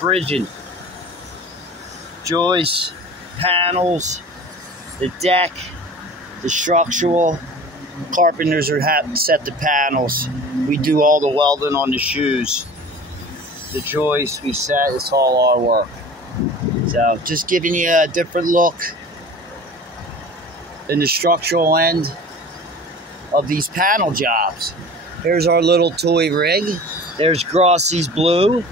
bridging. Joists, panels, the deck, the structural. Carpenters are set the panels. We do all the welding on the shoes. The joists we set, it's all our work. So just giving you a different look in the structural end of these panel jobs. Here's our little toy rig. There's Grossy's blue.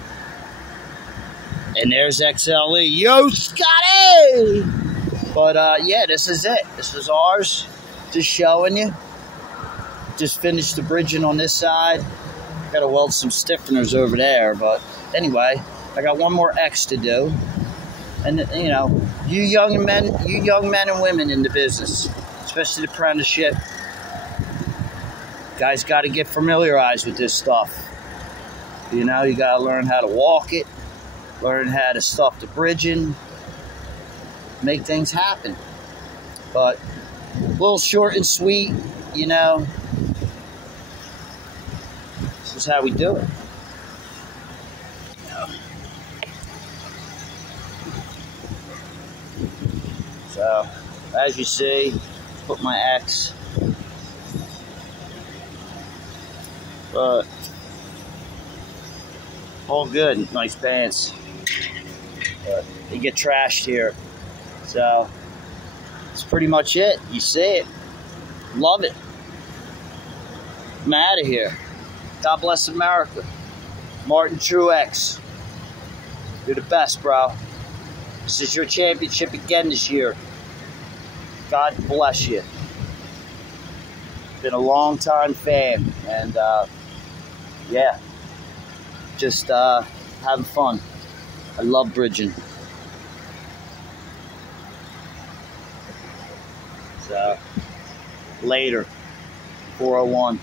And there's XLE. Yo, Scotty! But yeah, this is it. This is ours. Just showing you. Just finished the bridging on this side. Gotta weld some stiffeners over there. But anyway, I got one more X to do. And you know, you young men and women in the business, especially the apprenticeship, guys got to get familiarized with this stuff. You know, you got to learn how to walk it, learn how to stuff the bridging, make things happen. But a little short and sweet, you know. This is how we do it. So, as you see, put my X. But all good, nice bands. But they get trashed here. So, that's pretty much it. You see it. Love it. I'm out of here. God bless America. Martin Truex. You're the best, bro. This is your championship again this year. God bless you. Been a long time fan, and yeah, just having fun. I love bridging. So later, 401.